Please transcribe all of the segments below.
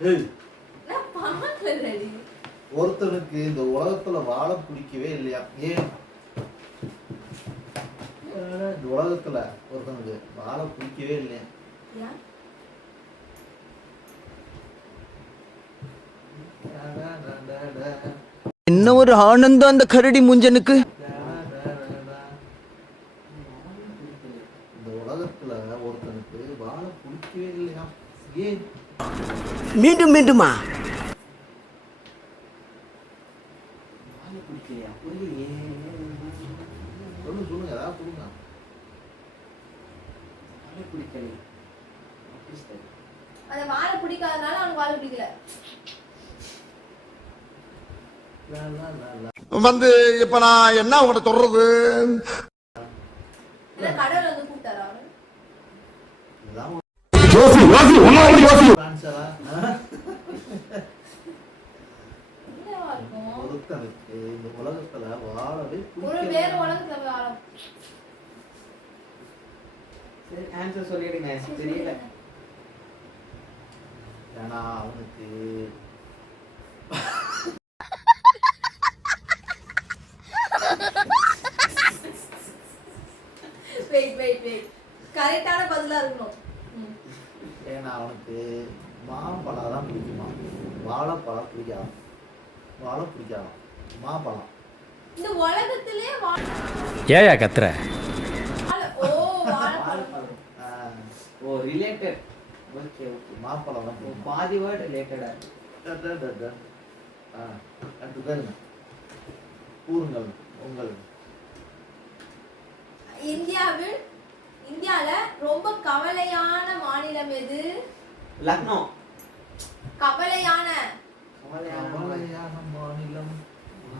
ஏய் நான் பார்க்கலடி. ஒருத்தனுக்கு இந்த உலகத்துல வாழ பிடிக்கவே இல்லையா? ஏன்? இந்த உலகத்துல ஒருத்தனுக்கு வாழ பிடிக்கவே இல்லையா? என்ன ஒரு ஆனந்தம் அந்த கரடி முஞ்சனுக்கு இந்த உலகத்துல ஒருத்தனுக்கு வாழ பிடிக்கவே இல்லையா ஏன் மீண்டும் மீண்டுமா வாழ பிடிக்கலையா புரியலையே சொல்லு சொல்லுங்க ஏதாவது கொடுங்க வாழ பிடிக்கலை அப்படி சரி. அந்த வாழை பிடிக்காதனால அவனுக்கு வாழை பிடிக்கல லா, லா, லா, லா. வந்து இப்ப நான் என்ன உங்கள்ட்ட சொல்றது ஒருத்தனுக்கு இந்த உலகத்துல வாழவே ஒரு. வேற உலகத்துல வாழ சரி ஆன்சர் சொல்லிடுங்க. தெரியல. ஏன்னா அவனுக்கு வெயிட் வெயிட் வெயிட் கரெக்டான பதிலா இருக்கணும். ஏன்னா அவனுக்கு மாம்பழம் தான் பிடிக்குமா? வாழைப்பழம் பிடிக்காது? வாழை பிடிக்காது? மாம்பழம் இந்த உலகத்திலே ஏயா கத்துற? ஓ ரிலேட்டட் ஓகே ஓகே மாம்பழம் தான். பாதி வேர்டு ரிலேட்டடா. ஆ, அடுத்து பாருங்க. கூறுங்கள் உங்கள். இந்தியாவில் இந்தியால ரொம்ப கவலையான மாநிலம் எது? லக்னோ. கவலையான. கவலையான மாநிலம்.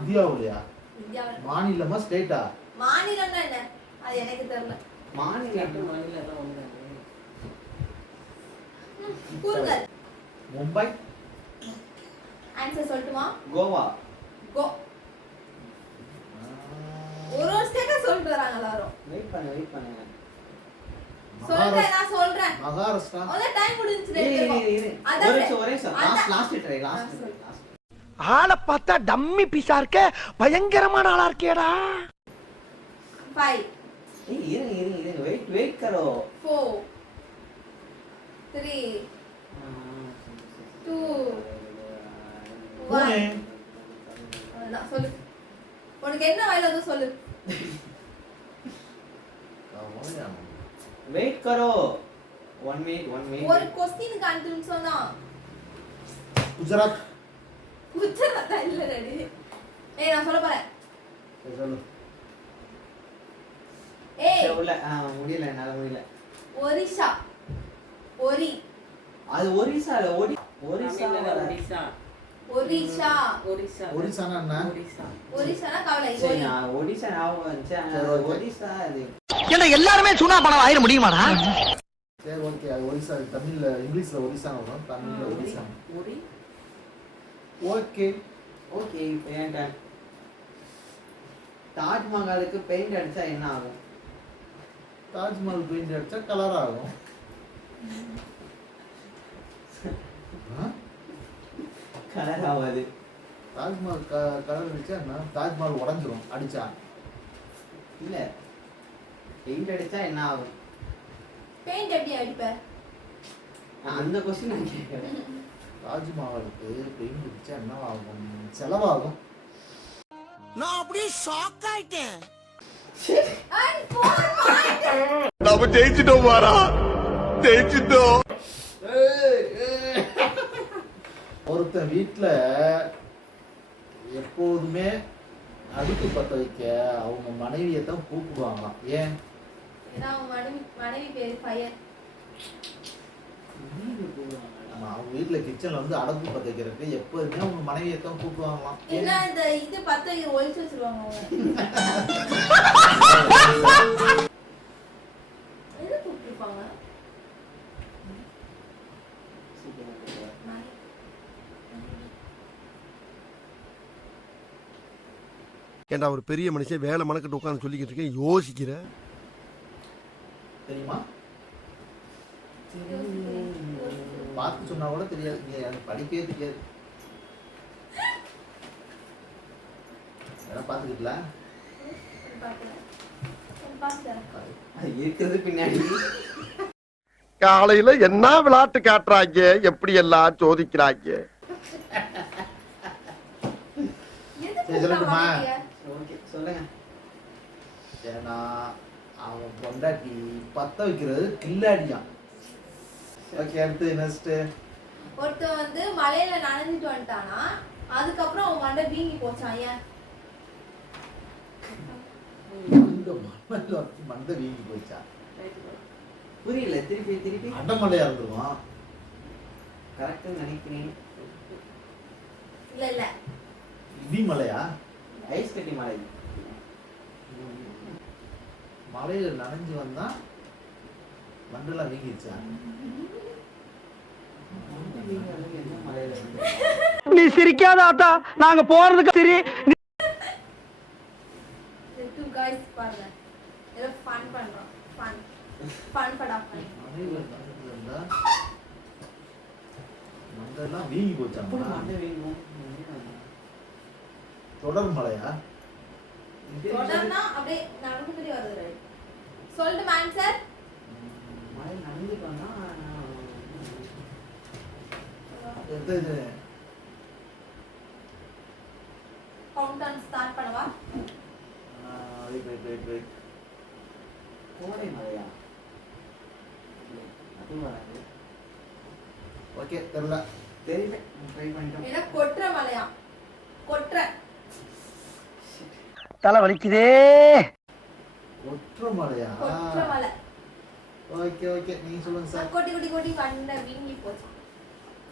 இந்தியாவுலையா? இந்தியாவில் மாநிலமா ஸ்டேட்டா? மாநிலம்னா என்ன? அது எனக்கு தெரியல. மாநிலம் மாநிலம் மும்பை? ஆன்சர் சொல்லட்டுமா? கோவா? கோ ஒரு ஒரு ஸ்டேட்டா சொல்லிட்டு வராங்க எல்லாரும். வெயிட் பண்ணு வெயிட் பண்ணு. சொல்றேன் நான் சொல்றேன். மகாராஷ்டிரா? டைம். பேருக்கும். ஒரு அதான்? நிமிஷம் ஒரே நிமிஷம். அதான். Last last try. லாஸ்ட் ஆளை பார்த்தா டம்மி பீஸா இருக்க பயங்கரமான ஆளா இருக்கேடா. Five, ஏய் இருங்க இருங்க இருங்க. வெயிட் வெயிட் கரோ four, three, two, Pune one. அவ்வளவுதான், சொல்லு. உனக்கு என்ன வயல வந்து சொல்லு. வெயிட் கரோ ஒன் மினிட் ஒன் ஒரு மினிட் கொஸ்டினுக்கு அஞ்சு நிமிஷம் தான் குஜராத். குஜராத்தா இல்ல ரெடி ஏய் நான் சொல்ல போறேன் சரி, சொல்லு ஏய் உள்ள ஆ முடியல என்னால முடியல ஒரிஷா ஒரி அது ஒரிசா இல்ல ஒடி ஒரிசா ஒரிசா ஒரிஷா ஒரிசா ஒரிசானா என்ன ஒரிசா ஒரிஷானா கவலை சரி ஒரி ஞாபகம் வந்துச்சு. ஒரிசா அது என்ன எல்லாருமே சுனா பணம் ஆயிர முடியுமாடா சரி ஓகே அது ஒரிசா தமிழ்ல இங்கிலீஷ்ல ஒரிசா வரும் தமிழ்ல ஒரிசா ஒரி ஓகே. ஓகே டைம் தாஜ்மஹாலுக்கு பெயிண்ட் அடிச்சா என்ன ஆகும்? தாஜ்மஹால் பெயிண்ட் அடிச்சா கலர் ஆகும்? கலர் ஆகாது. தாஜ்மஹால் க கலர் அடிச்சா என்ன? தாஜ்மஹால் உடஞ்சிரும் அடிச்சா. இல்ல. பெயிண்ட் அடிச்சா என்ன ஆகும்? பெயிண்ட் எப்படி அடிப்ப? அந்த கொஸ்டின் நான் கேட்கறேன் தாஜ்மஹாலுக்கு பெயிண்ட் அடிச்சா என்ன ஆகும் செலவாகும். நான் அப்படியே ஷாக் ஆயிட்டேன். நம்ம ஜெயிச்சிட்டோம் வாரா ஜெயிச்சிட்டோம். ஒருத்தன் வீட்ல எப்போதுமே அடுப்பு பத்த வைக்க அவங்க மனைவியை தான் கூப்பிடுவாங்களாம். ஏன்? மனைவி மனைவி பேரு ஃபயர் ஆமா, அவங்க வீட்ல கிச்சன்ல வந்து அடுப்பு பத்த வைக்கிறதுக்கு எப்போதுமே அவங்க மனைவியை தான் கூப்பிடுவாங்களாம். இந்த இது பத்த ஒழிச்சு வச்சிருவாங்க எது கூப்பிட்டுருப்பாங்க. ஏன்டா ஒரு பெரிய மனுஷன் வேலை மணக்கிட்டு உட்காந்து சொல்லிக்கிட்டு இருக்கேன்? யோசிக்கிறேன். தெரியுமா? பார்த்து சொன்னா கூட தெரியாது. நீ எனக்கு படிக்கவே தெரியாது. எல்லாம் பார்த்துக்கிட்டல? பாக்குறேன் பாக்குறேன் அது இருக்கிறது பின்னாடி. காலையில என்ன விளையாட்டு காட்டுறாங்க? எப்படி எல்லாம் சோதிக்கிறாங்க? சொல்லட்டுமா? சொல்லுங்க ஏன்னா அவன் பொண்டாட்டி பத்த வைக்கிறது கில்லாடியான் ஓகே அடுத்து நெக்ஸ்ட் ஒருத்தன் வந்து மலையில நனைஞ்சிட்டு வந்துட்டானா அதுக்கப்புறம் அவன் மண்டை வீங்கி போச்சான் ஏன்? மண்டை வீங்கி போயிச்சா புரியல திருப்பி திருப்பி. அடமலையா இருந்துருவான். கரெக்டா நினைக்கிறேன். இல்ல இல்ல. இடிமலையா? ஐஸ் கட்டி மலை. மலையில நனைஞ்சு வந்தா மண்டெல்லாம் வீங்கிடுச்சா? நீ சிரிக்காத ஆத்தா நாங்க போறதுக்கு சரி. டூ காய்ஸ் பாருங்க. ஏதோ ஃபன் பண்றோம். ஃபன் ஃபன் படா ஃபன் மண்டெல்லாம் வீங்கி வீங்கும். தொடர் மலையா தொடர்னா அப்படியே நடந்துக்கிட்டே வருது right? சொல்லட்டுமா ஆன்சர் மழை நனைஞ்சிட்டு வந்தா, இது இது கவுண்ட் டவுன் ஸ்டார்ட் பண்ணவா வெயிட் வெயிட் வெயிட் வெயிட் கோடை மழையா அது வராது ஓகே தெரியல தெரியல ட்ரை பண்ணிட்டோம் ஏன்னா கொற்ற மலையா கொற்ற தலை வலிக்குதே ஒற்ற மலையா கொற்ற மலை ஓகே ஓகே நீங்க சொல்லுங்க சார் கொட்டி கொட்டி கொட்டி மண்டை வீங்கி போச்சான்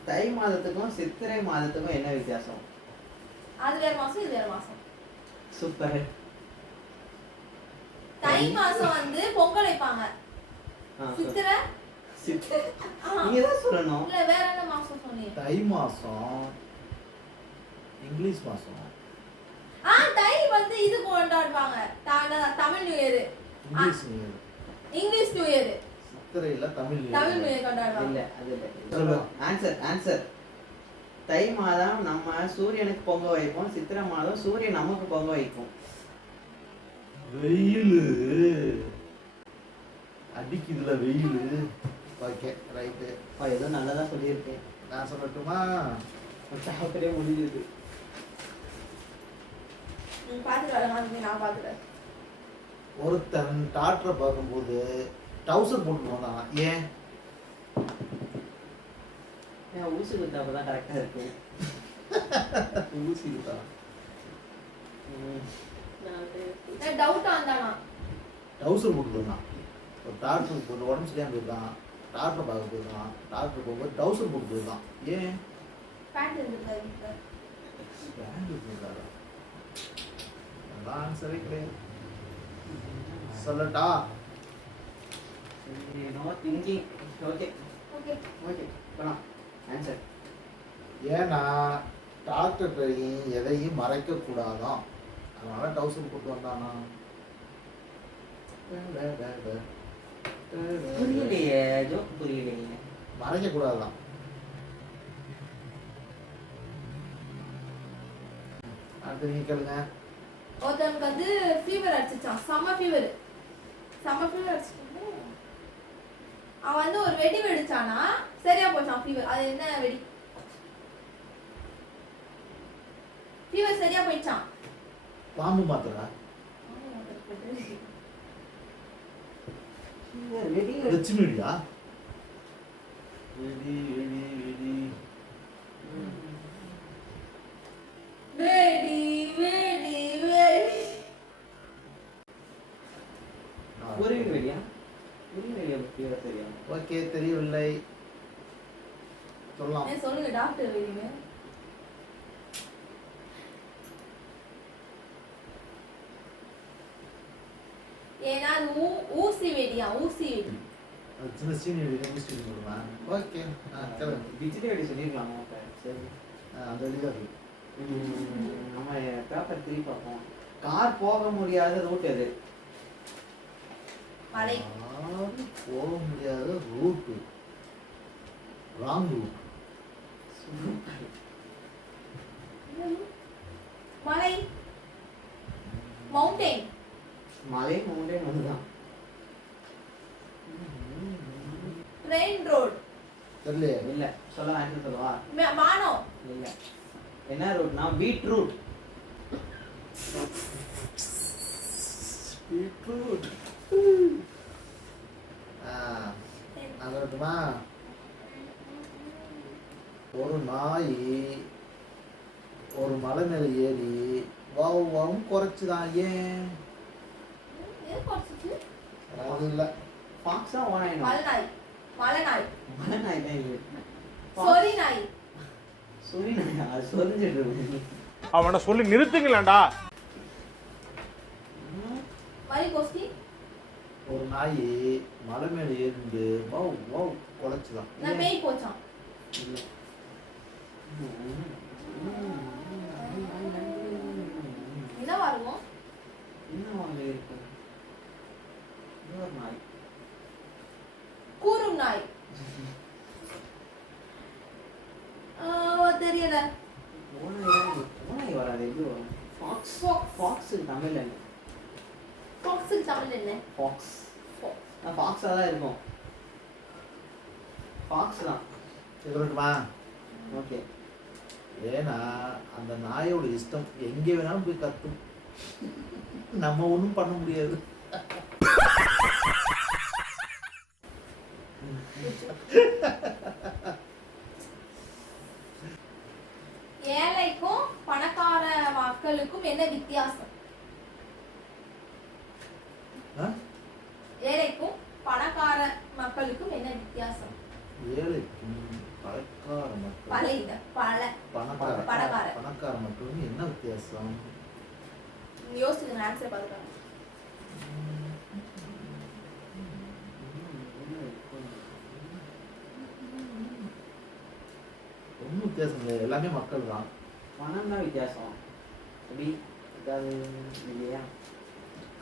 தை மாதத்துக்கும் சித்திரை மாதத்துக்கும் என்ன வித்தியாசம் அது வேற மாசம் இது வேற மாசம் சூப்பர் தை மாசம் வந்து பொங்கல் வைப்பாங்க. சித்திரை? ஆ. நீங்க தான் சொல்லணும். இல்ல வேற என்ன மாசம் சொன்னீங்க? தை மாசம் இங்கிலீஷ் மாசம். ஆ தை வந்து இது கொண்டாடுவாங்க. Tamil new year. English new year. English new year. சித்திரையில Tamil Tamil new year. Year கொண்டாடுவாங்க. இல்ல அது இல்ல. சொல்லு. ஆன்சர் ஆன்சர் தை மாதம் நம்ம சூரியனுக்கு பொங்க வைப்போம். சித்திரை மாதம் சூரியன் நமக்கு பொங்க வைக்கும். வெயிலு. அடிக்குதுல வெயிலு. ஓகே ரைட்டு அப்பா, ஏதோ நல்லதா சொல்லியிருக்கேன். நான் சொல்லட்டுமா? சாப்பிட்டே முடிஞ்சிருக்கு ஒருத்தன் டாக்டரை பார்க்கும்போது டவுசர் போட்டு வந்தான் ஏன்? ஏன் ஊசி குத்தாப்ப தான் கரெக்டா இருக்கு. ஊசி வந்தானா டவுசர் போட்டு ஒரு டாக்டர் போட்டு உடம்பு சரியாம போயிருக்கான் டாக்டரை பார்க்க போயிருக்கான் டாக்டர் போகும்போது டவுசர் போட்டு போயிருக்கான் ஏன்? ஆன்சரே கிடையாது. சொல்லட்டா? No thinking okay okay okay போலாம். ஆன்சர் ஏன்னா டாக்டர் எதையும் மறைக்க கூடாதாம் அதனால டவுசர் போட்டு வந்தானா? புரியலையே ஜோக் புரியலையே. மறைக்க கூடாதாம் அடுத்து நீங்க கேளுங்க. ஒருத்தனுக்கு வந்து ஃபீவர் அடிச்சிச்சான் செம்ம ஃபீவர் செம்ம ஃபீவர் அடிச்சிட்டு அவன் வந்து ஒரு வெடி வெடிச்சானா? சரியா போச்சான் ஃபீவர் அது என்ன வெடி? ஃபீவர் சரியா போயிடுச்சான் பாம்பு மாத்திரா வெடி லட்சுமி வெடியா வெடி வெடி வெடி வெடி வெடி வெடி குருவி வெடியா குருவி வெடியா பத்தியா தெரியும் ஓகே தெரியவில்லை சொல்லலாம் ஏன் சொல்லுங்க டாக்டர் வெடிங்க ஏன்னா அது ஊ- ஊசி வெடியா ஊசி வெடி அது சின்ன சீனி வெடி இங்கிலீஷ் வெடி சொல்லுமா ஓகே ஆ டிஜிட்டல் வெடி சொல்லிருக்கலாமா அப்ப? சரி. அந்த வெடி தான் இருக்கு. ம், நம்ம பேப்பர் திருப்பி பார்ப்போம். கார் போக முடியாத ரூட் எது? போக முடியாத ரூட்டு ராங் ரூட் மலை. மவுண்டெயின் மலை மவுண்டன் ஒண்ணுதான் ரெயின் ரோட் தெரியலையே இல்ல சொல்ல ஆன்சர் சொல்லவா வானம் இல்ல பீட்ரூட். நான் சொல்லட்டுமா ஒரு நாய் ஒரு மலை மேல ஏறி வாவ் வாவும் குறைச்சுதான். ஏன்? அது இல்லை. ஃபாக்ஸா ஓனாயினா மலை நாய். மலை நாய். மலை நாய் தான் இது. சொறி நாய் சொறி நாயா அது சொரிஞ்சிட்டு இருக்கு அவனை சொல்லி கோஸ்டி ஒரு நாய் மலை மேல ஏறிண்டு வாவ் வாவ் குறைச்சுதான் நான் பேய் போச்சான் இல்லை என்ன வருவோம் என்ன வாங்க இருக்கு இன்னொரு நாய் கூறும் நாய் ஆ, தெரியல. இது. ஓனாய் வராது வரும் ஃபாக்ஸ். ஃபாக்ஸ் தமிழ்ல என்ன? ஃபாக்ஸுக்கு தமிழ் என்ன ஃபாக்ஸ். ஃபாக்ஸாக தான் இருக்கும் ஃபாக்ஸ் தான். சொல்லட்டுமா ஓகே ஏன்னா அந்த நாயோட இஷ்டம் எங்கே வேணாலும் போய் கத்தும் நம்ம ஒன்றும் பண்ண முடியாது. ஏழைக்கும் பணக்கார மக்களுக்கும் என்ன வித்தியாசம்? ஏழைக்கும் பணக்கார மக்களுக்கும் என்ன வித்தியாசம்? ஏழைக்கும் பணக்கார மக்கள் பல இல்ல பல பணக்கார. பணக்கார. பணக்கார மக்களும் என்ன வித்தியாசம்? யோசிச்சு ஆன்சர் பார்த்துக்காங்க ஒன்றும் வித்தியாசம் இல்லை எல்லாமே மக்கள் தான் பணம் தான் வித்தியாசம். ஏதாவது இல்லையா?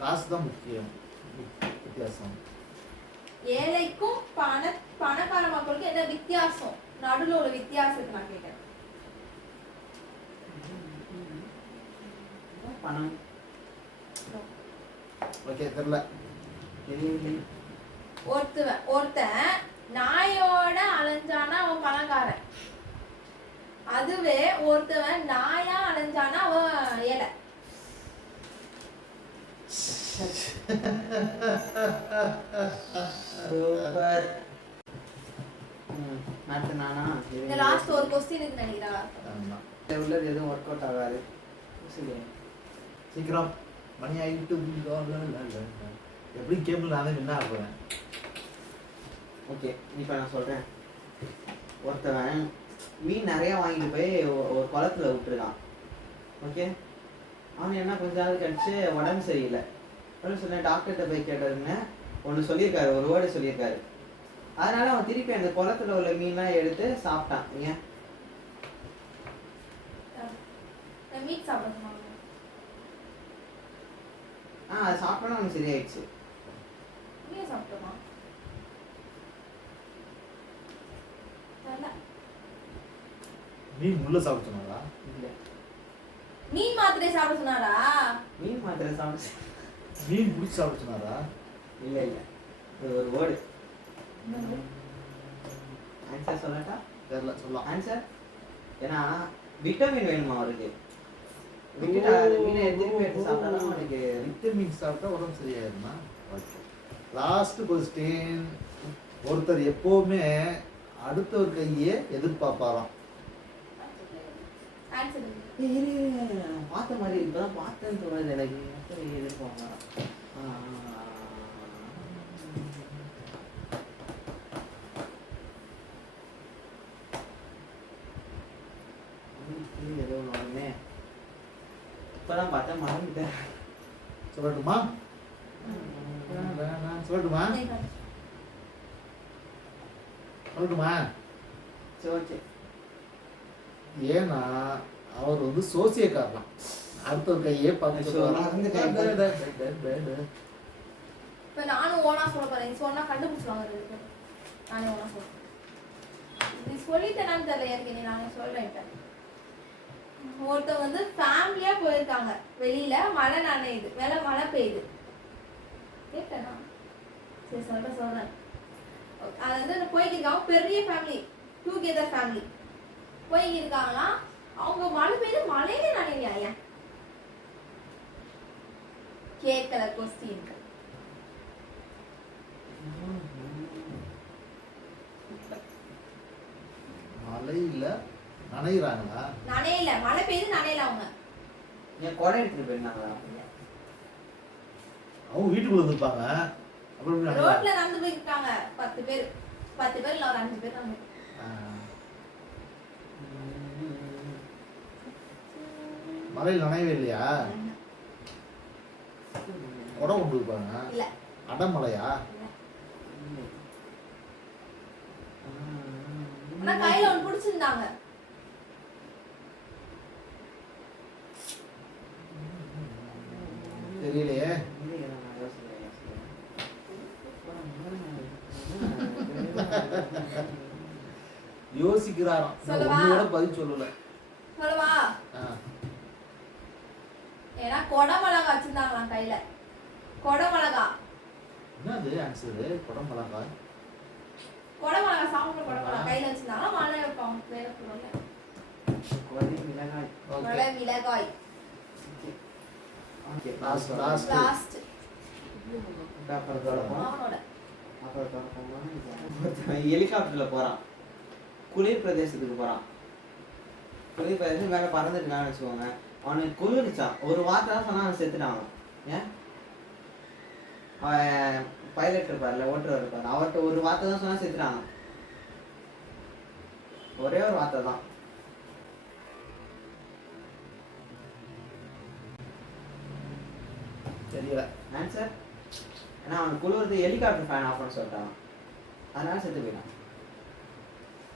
காசு தான் முக்கியம். வித்தியாசம். ஏழைக்கும் பண பணக்கார மக்களுக்கும் என்ன வித்தியாசம்? நடுவுல உள்ள வித்தியாசத்தை நான் கேட்கிறேன் பணம். ஓகே தெரியவில்லை ஒருத்தவன் ஒருத்தன் நாயோட அலைஞ்சானா அவன் பணக்காரன். அதுவே ஒருத்தவன் நாயா அலைஞ்சானா அவன் ஏழை. சூப்பர். அடுத்து நானா? இந்த லாஸ்ட் ஒரு கொஸ்டினுக்கு நினைக்கிறா. ஆமாம் இதுல உள்ளது எதுவும் ஒர்க் அவுட் ஆகாது. சீக்கிரம். மணி ஆகிட்டு எப்படி கேபிள் நான் என்ன ஆகுறேன் ஓகே இப்போ நான் சொல்கிறேன் ஒருத்தவன் மீன் நிறையா வாங்கிட்டு போய் ஒரு குளத்துல விட்டுருக்கான். ஓகே? அவன் என்ன கொஞ்ச நாள் கழிச்சு உடம்பு சரியில்லை. சொன்னேன். டாக்டர்கிட்ட போய் கேட்டதுங்க ஒன்று சொல்லியிருக்காரு ஒரு வேர்டு சொல்லியிருக்காரு. அதனால அவன் திருப்பி அந்த குளத்துல உள்ள மீன்லாம் எடுத்து சாப்பிட்டான். ஏன்? ஆ அது சாப்பிட்டோன்னா அவனுக்கு சரியாயிடுச்சு. மீன் சாப்பிட்டோமா? தெரியல. மீன் முள்ள சாப்பிட இல்லை. மீன் மாத்திரை சாப்பிட சொன்னாரா மீன் மாத்திரை சாப்பிட்டு மீன் பிடிச்சி சாப்பிட சொன்னாரா இல்லை இல்லை. ஒரு வேர்டு ஆன்சர் சொல்லட்டா? தெரில சொல்லலாம். ஆன்சர் ஏன்னா விட்டமின் வேணுமா அவருக்கு? விட்டமின் சாப்பிட்டா உடம்பு சரியாயிருமா? லாஸ்ட் கொஸ்டின் ஒருத்தர் எப்பவுமே அடுத்தவர் கையே எதிர்பார்ப்பாராம் ஆன்சர் ஏய், இரு, இரு, இரு, நான் பார்த்த மாதிரி இப்பதான் பார்த்தேன்னு தோணுது எனக்கு. ம், ஏதோ ஒன்று இப்பதான் பார்த்தேன் மறந்துட்டேன். சொல்லட்டுமா? சொல்லட்டுமா? சொல்லட்டுமா? சரி ஓகே. ஏன்னா அவர் வந்து சோசியக்காரலாம் அடுத்தவர் கையே ஐயோ, மறந்துட்டேன். பார்த்து இப்ப நானும் ஓனா சொல்ல போறேன். சொன்னா கண்டுபிடிச்சுவாங்க நானே ஓனா சொல்றேன். இது சொல்லிட்டேனான்னு தெரியல ஏற்கனவே நாங்க சொல்றேன். ஒருத்தவங்க வந்து ஃபேமிலியா போயிருக்காங்க. வெளியில மழை நனையுது. மேல மழை பெய்யுது. கேட்டேனா? சரி சொல்றேன் சொல்றேன். அதாவது அந்த போய்க்கிருக்காங்க பெரிய ஃபேமிலி டூகெதர் ஃபேமிலி போய்க்கிருக்காங்களா அவங்க மழை பெய்யுது மழையிலே நனையா ஏன் கேட்கல கொஸ்டின் மழையில நனைகிறாங்களா நனையல. மழை பெய்யுது நனையல அவங்க. என் கொடை எடுத்துட்டு போயிருந்தாங்களா? அவங்க வீட்டுக்குள்ள இருந்திருப்பாங்க அப்புறம்? ரோட்ல நடந்து போயிருக்காங்க. பத்து பேர். பத்து பேர் இல்ல ஒரு அஞ்சு பேர் நடந்து ஆ. மழையில் நனையவே இல்லையா? குடம் கொண்டு இருப்பாங்க கையில பிடிச்சிருந்தாங்க. தெரியலையே. யோசிக்கிறாராம்? ஒண்ணு கூட பதில் சொல்லல சொல்லவா ஆ. ஏன்னா வச்சிருந்தாங்களாம் கையில. கொடமிளகா. என்னது ஆன்சரு குடம் மிளகாய் கொடமிளகா சாப்பிட கொடமிளகா. கையில வச்சிருந்தாங்க மழை வைப்பாங்க வேற பொருள் கொடை மிளகாய். மழை மிளகாய். ஓகே. லாஸ்ட் தொடப்போம் அப்புறம் தொடப்போமா ஒருத்தன் ஹெலிகாப்டர்ல போறான். குளிர் பிரதேசத்துக்கு போறான். குளிர் பிரதேசம் மேல பறந்துருக்கான்னு வச்சுக்கோங்க. அவனுக்கு குளிர்ச்சான் ஒரு வார்த்தை தான் சொன்னா அவன் செத்துட்டான். அவன். ஏன்? அவன் பைலட் இருப்பார்ல ஓட்டுறவர் இருப்பார். அவர்கிட்ட ஒரு வார்த்தை தான் சொன்னால் செத்துறாங்க ஒரே ஒரு வார்த்தை தான். தெரியல. ஆன்சர் ஏன்னா அவனுக்கு குளிர்றது ஹெலிகாப்டர் ஃபேன் ஆஃப் சொல்லிட்டான். அதனால செத்து போயிட்டான்.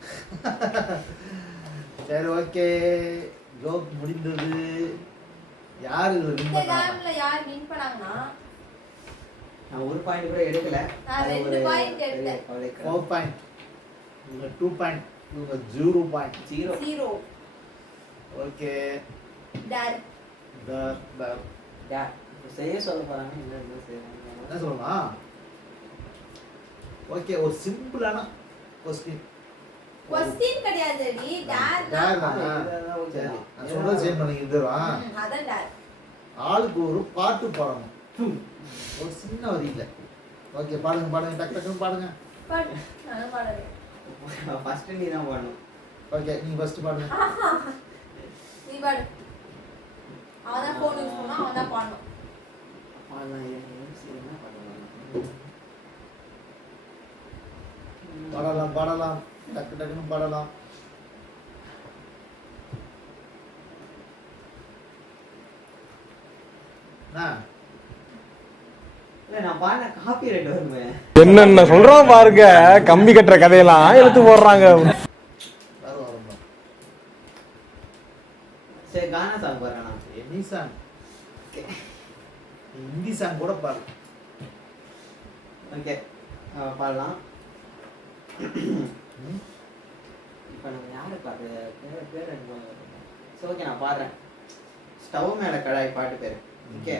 சரி ஓகே ஜோக் முடிந்தது. யாரு இதுல வின் இந்த பண்ணாங்க? கேம்ல யார் வின் பண்ணாங்கன்னா நான் ஒரு பாயிண்ட் கூட எடுக்கல. நான் ரெண்டு பெரிய எடுத்தேன். கவலைக்கிடம். ஃபோர் பாயிண்ட் இவங்க டூ பாயிண்ட் இவங்க zero point zero zero okay டர் தர் யார் இப்ப செய்ய சொல்ல போறாங்க என்ன என்ன செய்யறாங்க என்ன சொல்லலாம் ஓகே ஒரு சிம்பிளான கொஸ்டின் கொஸ்டின் கிடையாது டி. டர் நான் சொல்றது பண்ணி இதுவா அதான் டர் ஆளுக்கு ஒரு பாட்டு பாடணும். ஒரு சின்ன வரியில ஓகே பாடுங்க பாடுங்க டக்கு டக்குன்னு பாடுங்க. பாடு. பாடுறேன் ஃபர்ஸ்ட் நீ தான் பண்ணணும் ஓகே நீங்க ஃபர்ஸ்ட் பாடுங்க. நீ பாடு. அவன் தான் ஃபோன் யூஸ் பண்ணா அவன் தான் பாடணும்? பாடலாம் பாடலாம். டக்கு டக்குன்னு பாடலாம். என்ன இல்ல நான் பாடின காப்பி ரைட் வருமே என்னென்ன சொல்றான் பாருங்க கம்பி கட்டுற கதையெல்லாம் எடுத்து போடுறாங்க. ஹிந்தி சாங் கூட பாடு. ஓகே பாடலாம்? இப்போ நம்ம யாரை பாட்டு பேர் பேர் சரி ஓகே நான் பாடுறேன். ஸ்டவ் மேல கடாய் பாட்டு பேர். ஓகே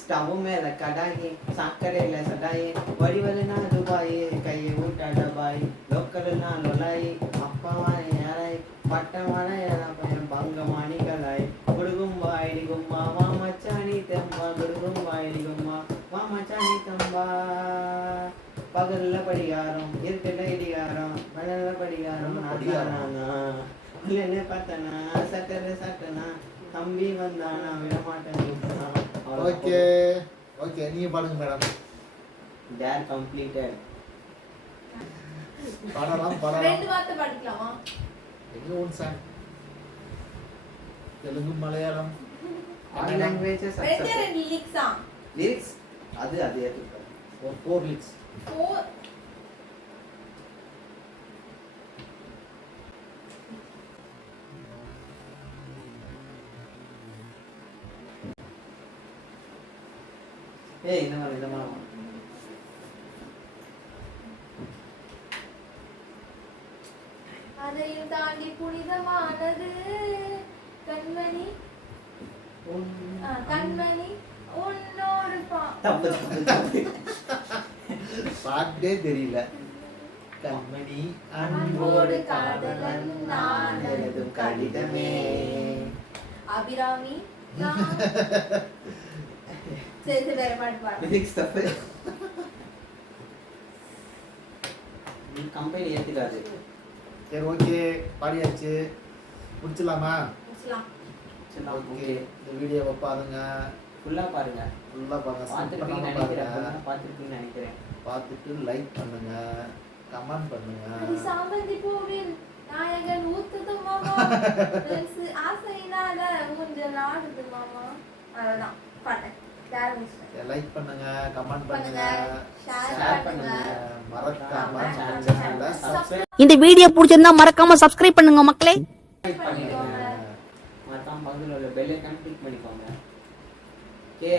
ஸ்டவ் மேல கடாயி சக்கரையில சடாயி வடிவலுனா துபாய் கையை ஊட்ட டபாய் லோக்கல்னா லொலாய் அப்பவான யாராய் பட்டமான பையன் பங்கமானி கலாய் குடுகும்பா இடிகும்பா வா மச்சானி தெம்பா குடுகும்பா இடிகும்பா வா மச்சானி தம்பா. பகல்ல படிகாரம் இருட்டுல இடிகாரம் மழல படிகாரம். இல்லைன்னு பார்த்தனா சட்டர சட்டனா தம்பி வந்தானா விடமாட்டேன் ஓகே. ஓகே நீங்க பாடுங்க மேடம். டேர் கம்ப்ளீட்டட் பாடலாம் பாடலாம். ரெண்டு வார்த்தை படிக்கலாமா? Any one song Telugu Malayalam. All languages ரெண்டே ரெண்டு லிரிக்ஸா லிரிக்ஸ் அது அது ஏற்றுக்கோ ஒரு ஃபோர் லிக்ஸ் ஃபோர் ஏய் இந்த மாதிரி இந்த மாதிரி. அதையும் தாண்டி புனிதமானது கண்மணி. கண்மணி உன்னோடு பா பாட்டே தெரியல. கண்மணி அன்போடு காதலன் நான் எழுதும் கடிதமே. அபிராமி நான் சரி வேற பாட்டு பாடு. கம்பெனி ஏத்துக்காது சரி ஓகே பாடியாச்சு. முடிச்சிடலாமா? முடிச்சலாம் சரி ஓகே ஓகே. இந்த வீடியோவை பாருங்க. ஃபுல்லா பாருங்க. ஃபுல்லாக பாருங்க பார்த்துருப்பீங்கன்னு நினைக்கிறேன் பார்த்திருப்பீங்கன்னு நினைக்கிறேன். பார்த்துட்டு லைக் பண்ணுங்க கமெண்ட் பண்ணுங்க. சாமந்தி பூவில் நாயகன் ஊத்துது மாமா. ஆசையினால ஊஞ்சல் ஆடுது மாமா. அவ்வளவுதான். பாட்டேன். லைக் பண்ணுங்க கமெண்ட் பண்ணுங்க. share பண்ணுங்க. மறக்காம இந்த வீடியோ பிடிச்சிருந்தா மறக்காம சப்ஸ்கிரைப் பண்ணுங்க மக்களே. மறக்காம பக்கத்தில் உள்ள பெல் ஐக்கான் કે